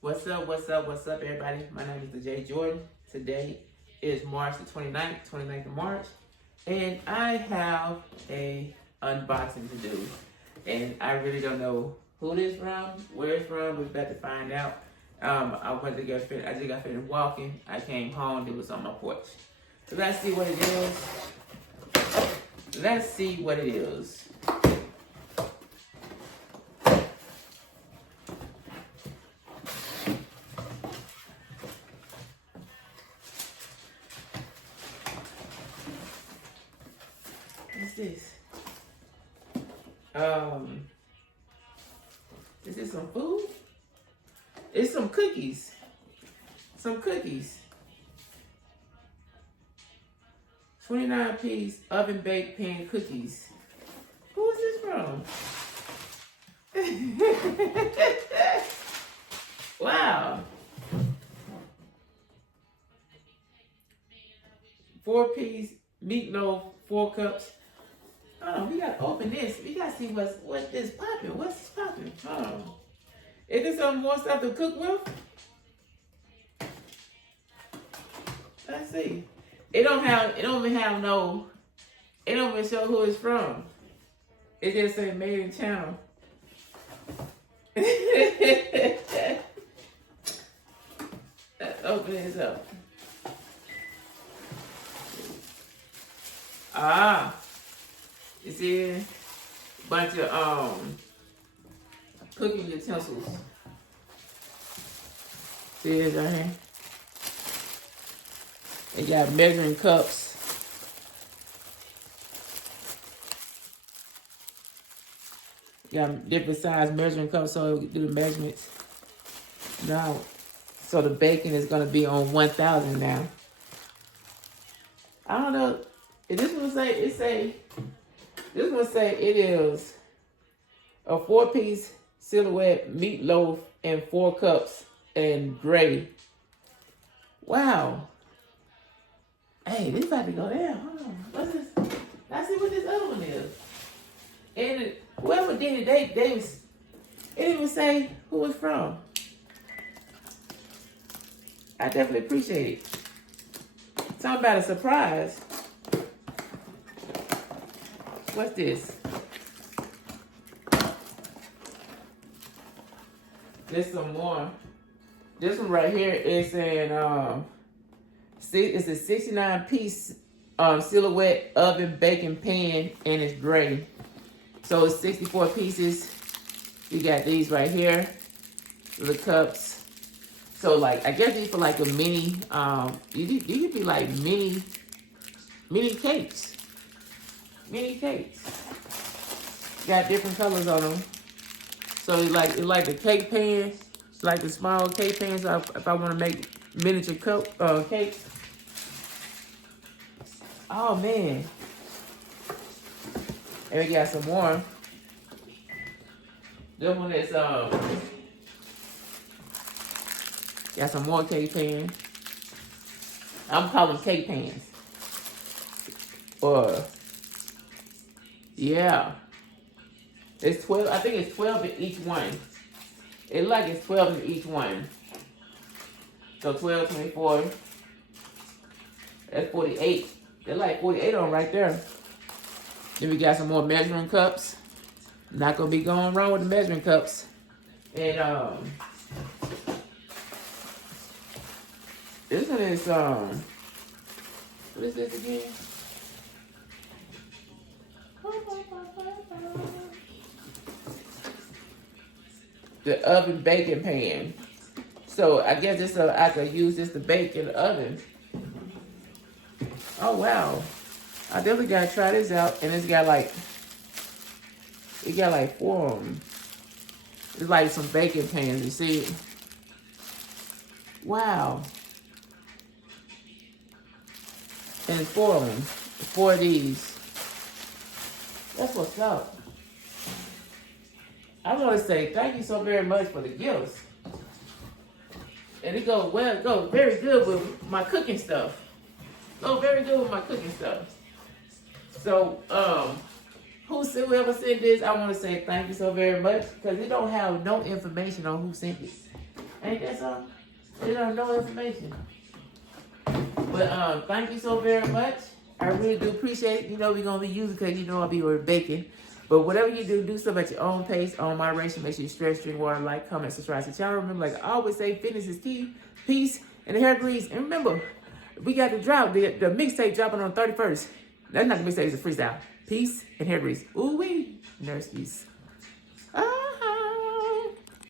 What's up, everybody? My name is TheJ Jordan. Today is March the 29th of March, and I have a unboxing to do. And I really don't know who this from, where it's from. We're about to find out. I just got finished walking. I came home. It was on my porch. So let's see what it is. What's this? Is this some food? It's some cookies. 29-piece oven baked pan cookies. Who is this from? Wow. 4-piece meatloaf, 4 cups. Oh, we gotta open this. We gotta see what's this popping. What's this popping? Oh, is there some more stuff to cook with? Let's see. It don't even show who it's from. It just say made in China. Let's open this up. You see a bunch of cooking utensils. See it right here? They got measuring cups. Got different size measuring cups so we can do the measurements. Now, so the bacon is gonna be on 1,000 now. I don't know. This one say it is a 4-piece silhouette meatloaf and 4 cups and gray. Wow. Hey, this about to go down. Hold on. What's this? Let's see what this other one is. And whoever did it, it didn't even say who it's from. I definitely appreciate it. Talking about a surprise. What's this? There's some more. This one right here is an it's a 69-piece silhouette oven baking pan, and it's gray. So it's 64 pieces. You got these right here, the cups. So like, I guess these for like a mini. These could be like mini cakes. Mini cakes. Got different colors on them. So it's like the cake pan. It's like the small cake pans. So if I want to make miniature cakes. Oh man. And we got some more. This one is got some more cake pans. I'm calling them cake pans. Yeah. It's 12. I think it's 12 in each one. It's like it's 12 in each one. So 12, 24. That's 48. They're like 48 on right there. Then we got some more measuring cups. Not gonna be going wrong with the measuring cups. And this one is what is this again? The oven baking pan. So I guess this I could use this to bake in the oven. Oh wow. I definitely gotta try this out. And it got like 4 of them. It's like some baking pans, you see it? Wow. And 4 of them. 4 of these. That's what's up. I want to say thank you so very much for the gifts. And it goes very good with my cooking stuff. So, whoever sent this, I want to say thank you so very much, because it don't have no information on who sent it. Ain't that something? They don't know information. But thank you so very much. I really do appreciate it. You know we're gonna be using because you know I'll be baking. But whatever you do stuff at your own pace, own moderation. Make sure you stretch, drink water, like, comment, subscribe to the channel. Remember, like I always say, fitness is key, peace, and the hair grease. And remember, we got the drop, the mixtape dropping on the 31st. That's not the mixtape, it's a freestyle. Peace and hair grease. Ooh wee, nurse peace. Ah.